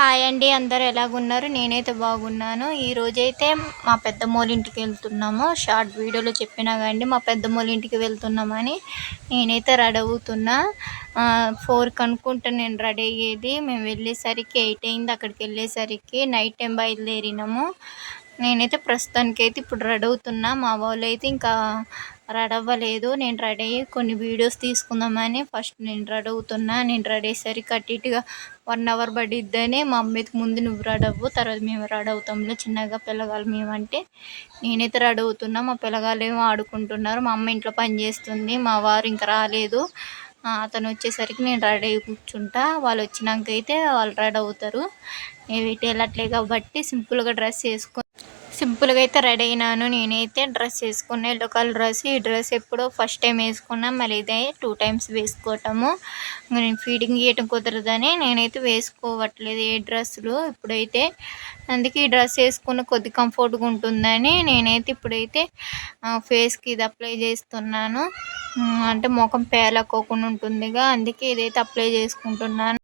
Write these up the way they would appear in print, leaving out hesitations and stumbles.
Hi అండి. అందరూ ఎలాగున్నారు? నేనైతే బాగున్నాను. ఈరోజైతే మా పెద్దమ్మోళ్ళ ఇంటికి వెళ్తున్నాము. షార్ట్ వీడియోలో చెప్పినా కదండీ మా పెద్దమ్మోళ్ళ ఇంటికి వెళ్తున్నామని. నేనైతే రెడీ అవుతున్నా. 4కి అనుకుంటా నేను రెడీ అయ్యేది. మేము వెళ్ళేసరికి 8 అయింది. అక్కడికి వెళ్ళేసరికి నైట్ టైం బయలుదేరినాము. నేనైతే ప్రస్తుతానికైతే ఇప్పుడు రెడీ అవుతున్నా. మా వాళ్ళైతే ఇంకా రెడీ అవ్వలేదు. నేను రెడీ అయ్యి కొన్ని వీడియోస్ తీసుకుందామని ఫస్ట్ నేను రెడీ అవుతున్నా. నేను రెడీ అయ్యేసరికి అటు ఇటుగా 1 అవర్ పడిద్దని మా అమ్మకి ముందు నువ్వు రెడీ అవ్వు, తర్వాత మేము రెడీ అవుతాంలే చిన్నగా పిల్లగాళ్ళు మేమంటే. నేనైతే రెడీ అవుతున్నా. మా పిల్లగాళ్ళు ఏమో ఆడుకుంటున్నారు. మా అమ్మ ఇంట్లో పని చేస్తుంది. మా వారు ఇంకా రాలేదు. అతను వచ్చేసరికి నేను రెడీ అయ్యి కూర్చుంటా. వాళ్ళు వచ్చినాక అయితే వాళ్ళు రెడీ అవుతారు. ఎటు వెళ్ళట్లే కాబట్టి సింపుల్గా అయితే రెడీ అయినాను. నేనైతే డ్రెస్ వేసుకున్నా, ఎల్లో కలర్ డ్రెస్. ఈ డ్రెస్ ఎప్పుడో ఫస్ట్ టైం వేసుకున్నా, మళ్ళీ ఇదే 2 టైమ్స్ వేసుకోవటము. నేను ఫీడింగ్ ఇవ్వటం కుదరదని నేనైతే వేసుకోవట్లేదు ఏ డ్రెస్సులు ఇప్పుడైతే. అందుకే ఈ డ్రెస్ వేసుకున్న కొద్ది కంఫర్ట్గా ఉంటుందని నేనైతే ఇప్పుడైతే ఫేస్కి ఇది అప్లై చేస్తున్నాను. అంటే ముఖం పేలకోకుండా ఉంటుందిగా, అందుకే ఇదైతే అప్లై చేసుకుంటున్నాను.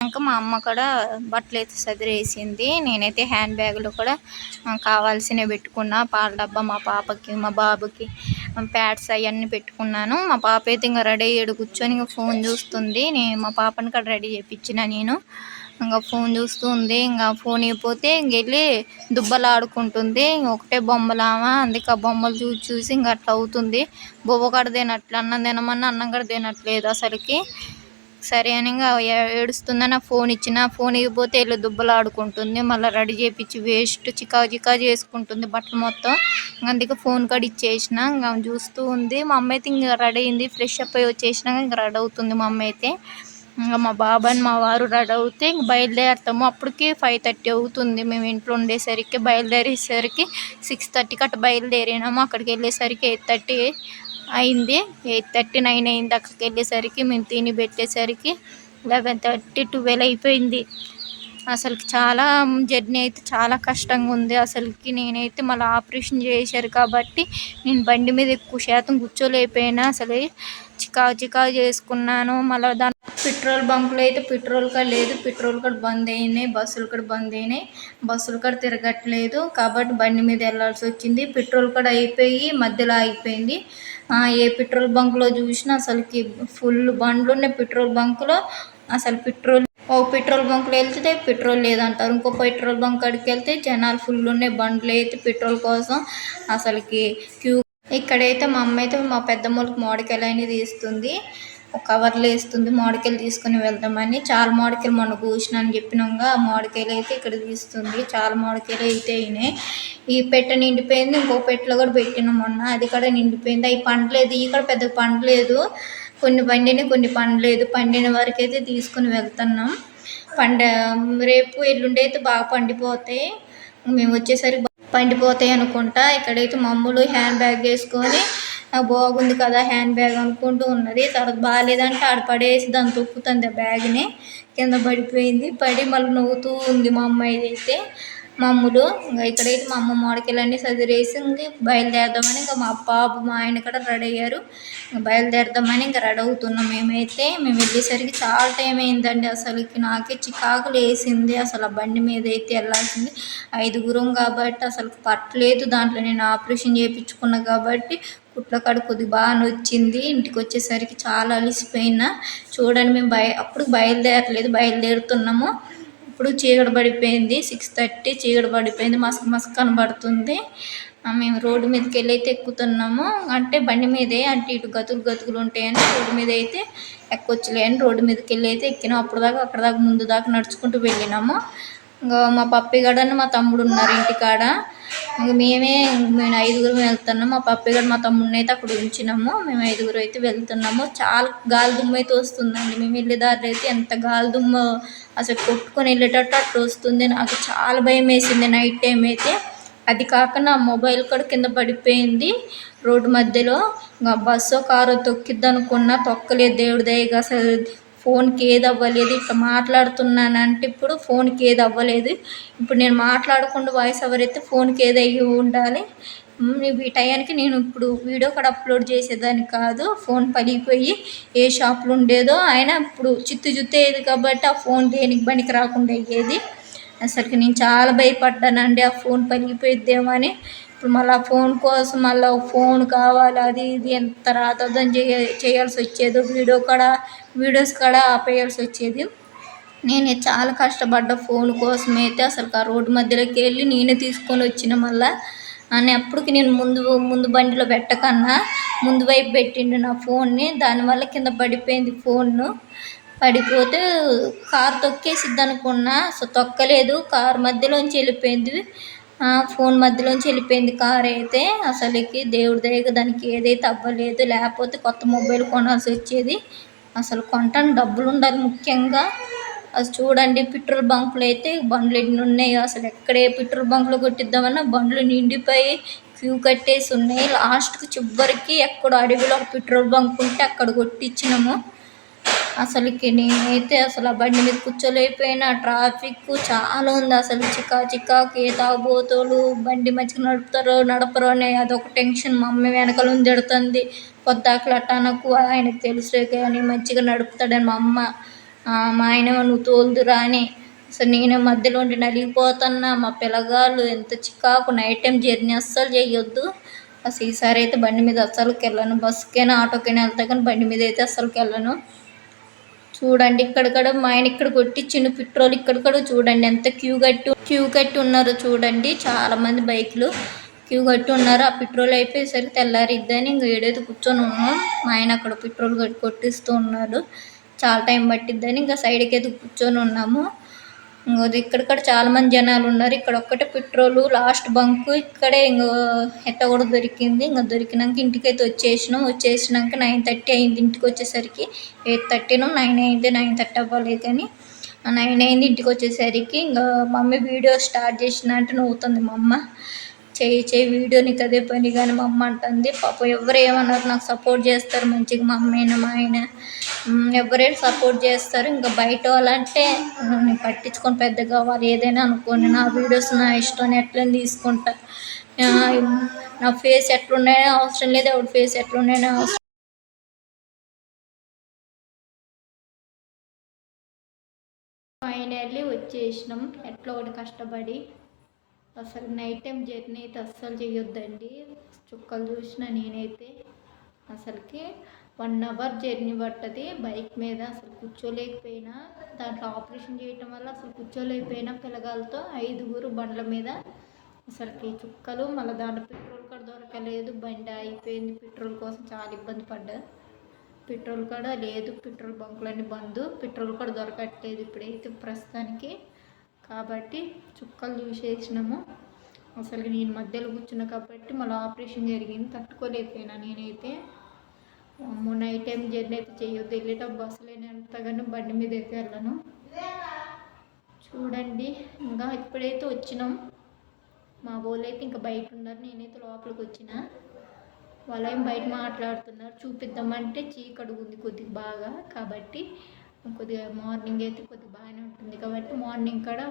ఇంకా మా అమ్మ కూడా బట్టలు అయితే సదిరేసింది. నేనైతే హ్యాండ్ బ్యాగ్లో కూడా కావాల్సినవి పెట్టుకున్నా. పాల డబ్బా మా పాపకి, మా బాబుకి, ప్యాడ్స్ అవన్నీ పెట్టుకున్నాను. మా పాప అయితే ఇంకా రెడీ అయ్యాడు కూర్చొని ఇంకా ఫోన్ చూస్తుంది. మా పాపని కూడా రెడీ చేయించిన నేను. ఇంకా ఫోన్ చూస్తూ ఉంది. ఇంకా ఫోన్ ఇవ్వకపోతే ఇంకెళ్ళి దుబ్బలు ఆడుకుంటుంది. ఒకటే బొమ్మలామా, అందుకే ఆ బొమ్మలు చూసి చూసి ఇంక అట్లా అవుతుంది. బొవ్వ కూడా తినట్లు, అన్నం తినమన్నా అన్నం కూడా తినట్లేదు అసలుకి. సరే అని ఇంకా ఏడుస్తుందని ఫోన్ ఇచ్చిన. ఫోన్ ఇవ్వకపోతే వెళ్ళి దుబ్బలు ఆడుకుంటుంది. మళ్ళీ రెడీ చేయించి వేస్ట్ చికా చేసుకుంటుంది బట్టలు మొత్తం. అందుకే ఫోన్ కూడా ఇచ్చేసిన. ఇంకా చూస్తూ ఉంది. మా అమ్మ అయితే ఇంకా రెడీ అయింది. ఫ్రెష్ అప్ అయ్యి వచ్చేసినాక ఇంకా రెడీ అవుతుంది మా అమ్మ అయితే. ఇంకా మా బాబాని మా వారు రెడీ అవుతే ఇంక బయలుదేరుతాము. అప్పటికి 5:30 అవుతుంది. మేము ఇంట్లో ఉండేసరికి బయలుదేరేసరికి 6:30కి అట్లా బయలుదేరినాము. అక్కడికి వెళ్ళేసరికి 8:30 అయింది. 8:30, 9 అయింది. అక్కడికి వెళ్ళేసరికి మేము తిని పెట్టేసరికి 11:30, 12 అయిపోయింది. అసలుకి చాలా జర్నీ అయితే చాలా కష్టంగా ఉంది. అసలుకి నేనైతే మళ్ళీ ఆపరేషన్ చేశారు కాబట్టి నేను బండి మీద ఎక్కువ శాతం కూర్చోలేకపోయినా. అసలు చికా చేసుకున్నాను. మళ్ళీ దాని పెట్రోల్ బంకులో అయితే పెట్రోల్ కూడా లేదు. పెట్రోల్ కూడా బంద్ అయినాయి. బస్సులు కూడా బంద్ అయినాయి. బస్సులు కూడా తిరగట్లేదు కాబట్టి బండి మీద వెళ్ళాల్సి వచ్చింది. పెట్రోల్ కూడా అయిపోయి మధ్యలో ఆగిపోయింది. ఏ పెట్రోల్ బంకులో చూసినా అసలుకి ఫుల్ బండ్లు ఉన్నాయి. పెట్రోల్ బంకులో అసలు ఓ పెట్రోల్ బంకులో వెళ్తే పెట్రోల్ లేదంటారు. ఇంకో పెట్రోల్ బంక్ కాడికి వెళ్తే జనాలు ఫుల్ ఉన్నాయి. బండ్లు అయితే పెట్రోల్ కోసం అసలుకి క్యూ. ఇక్కడైతే మా అమ్మ అయితే మా పెద్దమ్మకి మామిడికాయలు అనేది తీస్తుంది. ఒక కవర్లో వేస్తుంది మామిడికాయలు తీసుకుని వెళ్దామని. చాలా మామిడికాయలు మొన్న కూసిన అని చెప్పినాక ఆ మామిడికాయలు అయితే ఇక్కడ తీస్తుంది. చాలా మామిడికాయలు అయితే అయినాయి. ఈ పెట్టె నిండిపోయింది. ఇంకో పెట్టెలో కూడా పెట్టినాం మొన్న, అది కూడా నిండిపోయింది. అవి పండలేదు, ఈ కూడా పెద్దగా పండలేదు. కొన్ని పండినాయి, కొన్ని పండలేదు. పండిన వరకు అయితే తీసుకుని వెళ్తున్నాం. రేపు ఎల్లుండి అయితే బాగా పండిపోతాయి. మేము వచ్చేసరికి పండిపోతాయి అనుకుంటా. ఇక్కడైతే మామూలు హ్యాండ్ బ్యాగ్ వేసుకొని బాగుంది కదా హ్యాండ్ బ్యాగ్ అనుకుంటూ ఉన్నది. తర్వాత బాగాలేదంటే ఆడ పడేసి దాన్ని తొక్కుతుంది ఆ బ్యాగ్ని. కింద పడిపోయింది. పడి మళ్ళీ నవ్వుతూ ఉంది మా అమ్మాయి అయితే. మా అమ్ములు ఇంకా ఇక్కడైతే మా అమ్మ మామిడికాయలన్నీ సదిరేసి ఇంక బయలుదేరదామని ఇంకా మా బాబు మా ఆయన కూడా రెడీ అయ్యారు. బయలుదేరదామని ఇంకా రెడీ అవుతున్నాం. మేము వెళ్ళేసరికి చాలా టైం అయిందండి. అసలుకి నాకే చికాకులు వేసింది. అసలు ఆ బండి మీద అయితే వెళ్ళాల్సింది 5గురం కాబట్టి అసలు పట్టలేదు. దాంట్లో నేను ఆపరేషన్ చేయించుకున్నా కాబట్టి కుట్ల కాడ కొద్దిగా బాగా నొచ్చింది. ఇంటికి వచ్చేసరికి చాలా అలిసిపోయినా. చూడండి మేము అప్పుడు బయలుదేరుతున్నాము. ఇప్పుడు చీకటి పడిపోయింది. 6:30 చీకటి పడిపోయింది. మసక కనబడుతుంది. మేము రోడ్డు మీదకి వెళ్ళి అయితే ఎక్కుతున్నాము. అంటే బండి మీదే అంటే ఇటు గతుకులు ఉంటాయని రోడ్డు మీద అయితే ఎక్కొచ్చులే అని రోడ్డు మీదకి వెళ్ళి అయితే ఎక్కినాం. అక్కడ దాకా ముందు దాకా నడుచుకుంటూ వెళ్ళినాము. ఇంకా మా పప్పిగడని మా తమ్ముడు ఉన్నారు ఇంటికాడ. ఇంక మేము 5గురం వెళ్తున్నాము. మా పప్పిగడ మా తమ్ముడిని అయితే అక్కడ ఉంచినాము. మేము 5గురు అయితే వెళ్తున్నాము. చాలా గాలి దుమ్ము అయితే వస్తుందండి. మేము వెళ్ళే దారిలో అయితే ఎంత గాలి దుమ్ము అసలు కొట్టుకొని వెళ్ళేటట్టు అట్లా వస్తుంది. నాకు చాలా భయం వేసింది నైట్ టైం అయితే. అది కాక నా మొబైల్ కూడా కింద పడిపోయింది రోడ్డు మధ్యలో. ఇంకా బస్సో కారో తొక్కిద్ది అనుకున్నా, తొక్కలేదు. దేవుడి దయగా అసలు ఫోన్కి ఏది అవ్వలేదు. ఇట్లా మాట్లాడుతున్నానంటే ఇప్పుడు ఫోన్కి ఏది అవ్వలేదు. ఇప్పుడు నేను మాట్లాడకుండా వాయిస్ ఓవర్ అయితే ఫోన్కి ఏది అయ్యి ఉండాలి. ఈ టయానికి నేను ఇప్పుడు వీడియో కూడా అప్లోడ్ చేసేదాన్ని కాదు. ఫోన్ పలిగిపోయి ఏ షాప్లో ఉండేదో ఆయన ఇప్పుడు చిత్తేది కాబట్టి ఆ ఫోన్ దేనికి పనికి రాకుండా అయ్యేది. అసలుకి నేను చాలా భయపడ్డానండి ఆ ఫోన్ పలిగిపోయిద్దేమో అని. ఇప్పుడు మళ్ళీ ఆ ఫోన్ కోసం మళ్ళీ ఫోన్ కావాలి, అది ఇది ఎంత రాతదని చేయాల్సి వచ్చేది. వీడియోస్ కూడా ఆపేయాల్సి వచ్చేది. నేను చాలా కష్టపడ్డ ఫోన్ కోసం అయితే. అసలు ఆ రోడ్డు మధ్యలోకి వెళ్ళి నేనే తీసుకొని వచ్చిన మళ్ళీ అని. అప్పటికి నేను ముందు బండిలో పెట్టకన్నా ముందు వైపు పెట్టిండు నా ఫోన్ని. దానివల్ల కింద పడిపోయింది ఫోన్ను. పడిపోతే కారు తొక్కేసిద్ది అనుకున్నా. సో తొక్కలేదు, కారు మధ్యలోంచి వెళ్ళిపోయింది. ఫోన్ మధ్యలోంచి వెళ్ళిపోయింది కారు అయితే. అసలుకి దేవుడి దయగా దానికి ఏదైతే అవ్వలేదు. లేకపోతే కొత్త మొబైల్ కొనాల్సి వచ్చేది. అసలు కొంటాను డబ్బులు ఉండాలి ముఖ్యంగా. అసలు చూడండి పెట్రోల్ బంకులు అయితే బండ్లు ఎన్ని ఉన్నాయి. అసలు ఎక్కడే పెట్రోల్ బంకులో కొట్టిద్దామన్నా బండ్లు నిండిపోయి క్యూ కట్టేసి ఉన్నాయి. లాస్ట్కి చివరికి ఎక్కడో అడవిలో పెట్రోల్ బంక్ ఉంటే అక్కడ కొట్టించినాము. అసలుకి నేనైతే అసలు ఆ బండి మీద కూర్చోలేకపోయినా. ట్రాఫిక్ చాలా ఉంది అసలు. చికాకు ఏ తాగుబోతులు బండి మంచిగా నడపరో అనే అదొక టెన్షన్. మా అమ్మ వెనకాల ఉంది తిడుతుంది, పొద్దాకలు అట్టానకు ఆయనకు తెలుసులే కానీ మంచిగా నడుపుతాడని మా అమ్మ. మా ఆయన నువ్వు తోలుదురా అని. అసలు నేను మధ్యలో ఉండి నలిగిపోతున్నా. మా పిల్లగాళ్ళు ఎంత చికాకు. నైట్ టైం జర్నీ అస్సలు చేయొద్దు. అసలు ఈసారి అయితే బండి మీద అస్సలుకి వెళ్ళను. బస్సుకైనా ఆటోకైనా వెళ్తా కానీ బండి మీద అయితే అస్సలుకి వెళ్ళను. చూడండి ఇక్కడ మా ఆయన ఇక్కడ కొట్టించిన పెట్రోల్ ఇక్కడ చూడండి ఎంత క్యూ కట్టి ఉన్నారో చూడండి. చాలామంది బైకులు క్యూ కట్టి ఉన్నారు. ఆ పెట్రోల్ అయిపోయేసరికి తెల్లారిద్దని ఇంక ఏడైతే కూర్చొని ఉన్నాం. మా ఆయన అక్కడ పెట్రోల్ కొట్టిస్తూ ఉన్నాడు. చాలా టైం పట్టిద్దని ఇంకా సైడ్కి అయితే కూర్చొని ఉన్నాము. ఇక్కడ చాలామంది జనాలు ఉన్నారు. ఇక్కడ ఒక్కటే పెట్రోల్ లాస్ట్ బంకు ఇక్కడే. ఎట్ట కూడా దొరికింది. ఇంకా దొరికినాక ఇంటికైతే వచ్చేసినాక 9:30 అయింది. ఇంటికి వచ్చేసరికి 8:30 9 అయింది. 9:30 అవ్వలేదు కానీ 9 అయింది ఇంటికి వచ్చేసరికి. ఇంకా మమ్మీ వీడియో స్టార్ట్ చేసిన అంటే నవ్వుతుంది మా అమ్మ. చేయి వీడియో నీకు అదే పని కానీ మా అమ్మ అంటుంది. పాపం ఎవరు ఏమన్నారు, నాకు సపోర్ట్ చేస్తారు మంచిగా మా అమ్మైనా మా ఆయన. ఎవరైనా సపోర్ట్ చేస్తారు. ఇంకా బయట వాళ్ళంటే నేను పట్టించుకొని పెద్దగా వాళ్ళు ఏదైనా అనుకోని నా వీడియోస్ నా ఇష్టం ఎట్లని తీసుకుంటా. నా ఫేస్ ఎట్లున్నాయో అవసరం లేదు, ఎవరి ఫేస్ ఎట్లున్నాయో అవసరం. ఫైనల్లీ వచ్చేసినాం ఎట్లా ఒకటి కష్టపడి. అసలు నైట్ టైం జర్నీ అయితే అస్సలు చేయొద్దండి. చుక్కలు చూసిన నేనైతే అసలుకి 1 అవర్ జర్నీ పట్టది బైక్ మీద. అసలు కూర్చోలేకపోయినా. దాంట్లో ఆపరేషన్ చేయటం వల్ల అసలు కూర్చోలేకపోయినా పిల్లగాలతో 5గురు బండ్ల మీద. అసలుకి చుక్కలు. మళ్ళీ దాంట్లో పెట్రోల్ కూడా దొరకలేదు. బండి అయిపోయింది. పెట్రోల్ కోసం చాలా ఇబ్బంది పడ్డా. పెట్రోల్ కూడా లేదు, పెట్రోల్ బంకులన్నీ బంద్, పెట్రోల్ కూడా దొరకట్లేదు ఇప్పుడైతే ప్రస్తుతానికి. కాబట్టి చుక్కలు చూసేసినాము. అసలు నేను మధ్యలో కూర్చున్నా కాబట్టి మళ్ళీ ఆపరేషన్ జరిగింది, తట్టుకోలేకపోయినా నేనైతే. నైట్ టైం జర్నీ అయితే చేయొద్దు, వెళ్ళేటప్పుడు బస్సులో ఎంతగానో బండి మీద అయితే వెళ్ళను. చూడండి ఇంకా ఇప్పుడైతే వచ్చినాం. మా వాళ్ళు అయితే ఇంకా బయట ఉన్నారు, నేనైతే లోపలికి వచ్చిన. వాళ్ళు ఏం బయట మాట్లాడుతున్నారు, చూపిద్దామంటే చీకటి ఉంది కొద్దిగా బాగా. కాబట్టి కొద్దిగా మార్నింగ్ అయితే కొద్దిగా బాగానే ఉంటుంది కాబట్టి మార్నింగ్ కూడా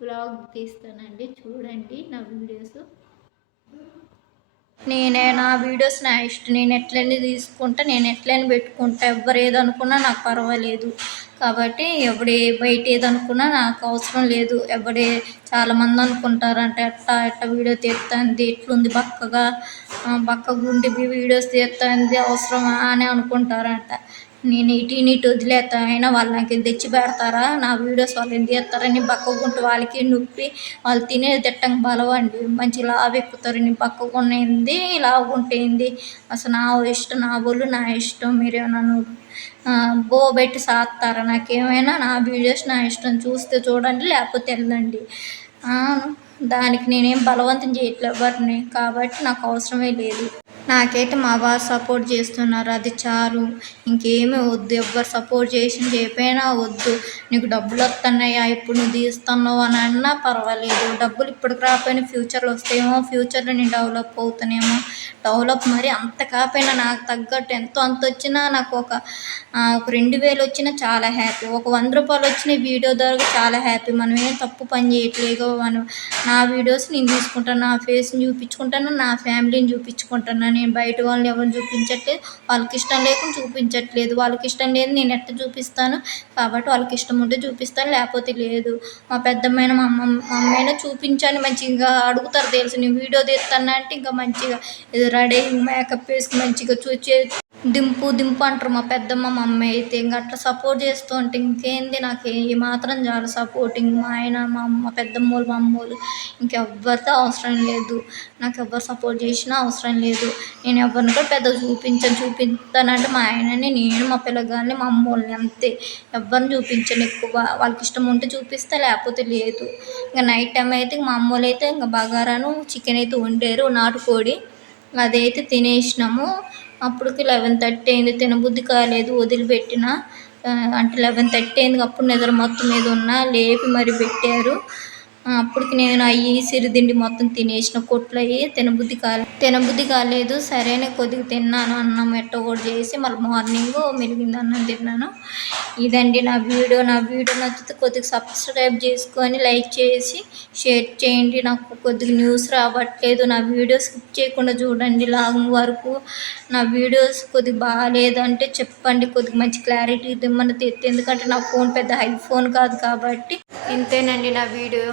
వ్లాగ్ తీస్తానండి. చూడండి నా వీడియోస్. నా వీడియోస్ నా ఇష్టం, నేను ఎట్లయినా తీసుకుంటా, నేను ఎట్లయినా పెట్టుకుంటా. ఎవరు ఏదనుకున్నా నాకు పర్వాలేదు. కాబట్టి ఎవడే బయట ఏదనుకున్నా నాకు అవసరం లేదు. చాలామంది అనుకుంటారంటే ఎట్ట వీడియో తీస్తుంది, ఎట్లుంది బక్కగుండి వీడియోస్ తీస్తుంది అవసరమా అని అనుకుంటారంట. నేను ఇటు వదిలేస్తా, అయినా వాళ్ళు నాకు తెచ్చి పెడతారా? నా వీడియోస్ వాళ్ళు ఎందుకు చేస్తారని బక్కగుంటే వాళ్ళకి నొప్పి, వాళ్ళు తినేది తిట్టంగా బలవండి, మంచి లావు ఎక్కుతారు. నేను బక్కగుండేంది లావుగుంటేంది, అసలు నా ఇష్టం, నా ఒళ్ళు నా ఇష్టం. మీరు నన్ను పెట్టి సాస్తారా? నాకేమైనా నా వీడియోస్ నా ఇష్టం, చూస్తే చూడండి లేకపోతే వెళ్ళండి. దానికి నేనేం బలవంతం చేయట్లేదు ఎవరిని, కాబట్టి నాకు అవసరమే లేదు. నాకైతే మా వారు సపోర్ట్ చేస్తున్నారు, అది చాలు. ఇంకేమీ వద్దు, ఎవ్వరు సపోర్ట్ చేయకపోయినా వద్దు. నీకు డబ్బులు వస్తున్నాయా ఇప్పుడు నువ్వు తీస్తున్నావు అని అన్నా పర్వాలేదు. డబ్బులు ఇప్పటికి రాకపోయినా ఫ్యూచర్లో వస్తాయేమో, ఫ్యూచర్లో నేను డెవలప్ అవుతానేమో. డెవలప్ మరి అంత కాకపోయినా నాకు తగ్గట్టు ఎంతో అంత వచ్చినా, నాకు ఒక 2000 వచ్చినా చాలా హ్యాపీ. ఒక 100 రూపాయలు వచ్చిన వీడియో ద్వారా చాలా హ్యాపీ. మనం ఏం తప్పు పని చేయట్లేదు. నా వీడియోస్ నేను తీసుకుంటాను, నా ఫేస్ని చూపించుకుంటాను, నా ఫ్యామిలీని చూపించుకుంటాను. నేను బయట వాళ్ళని ఎవరిని చూపించట్లేదు, వాళ్ళకి ఇష్టం లేకుండా చూపించట్లేదు. వాళ్ళకి ఇష్టం లేదు నేను ఎట్లా చూపిస్తాను, కాబట్టి వాళ్ళకి ఇష్టం ఉంటే చూపిస్తాను, లేకపోతే లేదు. మా పెద్దమ్మైన మా అమ్మైనా చూపించాను మంచిగా అడుగుతారు తెలుసు. నేను వీడియో తీస్తాను అంటే ఇంకా మంచిగా రెడీ మేకప్ వేసి మంచిగా దింపు అంటారు మా పెద్దమ్మ మా అమ్మ అయితే. ఇంకా అట్లా సపోర్ట్ చేస్తూ ఉంటే ఇంకేంది, నాకు ఏ మాత్రం చాలా సపోర్టింగ్. మా ఆయన మా అమ్మ పెద్దమ్మోళ్ళు మా అమ్మోళ్ళు ఇంకెవ్వరితో అవసరం లేదు. నాకు ఎవ్వరు సపోర్ట్ చేసినా అవసరం లేదు. నేను ఎవరిని కూడా పెద్ద చూపిస్తానంటే మా ఆయనని, నేను మా పిల్లగాన్ని మా అమ్మోళ్ళని అంతే. ఎవరిని చూపించను ఎక్కువ. వాళ్ళకి ఇష్టం ఉంటే చూపిస్తా, లేకపోతే లేదు. ఇంకా నైట్ టైం అయితే మా అమ్మోళ్ళు అయితే ఇంకా బగారాను చికెన్ అయితే వండారు, నాటుకోడి. అదైతే తినేసినాము. అప్పటికి 11:30 అయింది, తినబుద్ధి కాలేదు, వదిలిపెట్టిన. అంటే 11:30 అయింది, అప్పుడు నిద్ర మొత్తం మీద ఉన్నా, లేపి మరి పెట్టారు. అప్పటికి నేను సిరిదిండి మొత్తం తినేసిన, కొట్లు అయ్యి తినబుద్ధి కాలేదు. సరేనే కొద్దిగా తిన్నాను, అన్నం ఎట్టో కూడా చేసి మళ్ళీ మార్నింగ్ మెలిగింది అన్నం తిన్నాను. ఇదండి నా వీడియో నచ్చితే కొద్దిగా సబ్స్క్రైబ్ చేసుకొని లైక్ చేసి షేర్ చేయండి. నాకు కొద్దిగా న్యూస్ రావట్లేదు, నా వీడియో స్కిప్ చేయకుండా చూడండి లాంగ్ వరకు. నా వీడియోస్ కొద్దిగా బాగాలేదంటే చెప్పండి, కొద్దిగా మంచి క్లారిటీ ఇవ్వమని తెస్తే, ఎందుకంటే నా ఫోన్ పెద్ద హై ఫోన్ కాదు కాబట్టి. ఇంతేనండి నా వీడియో.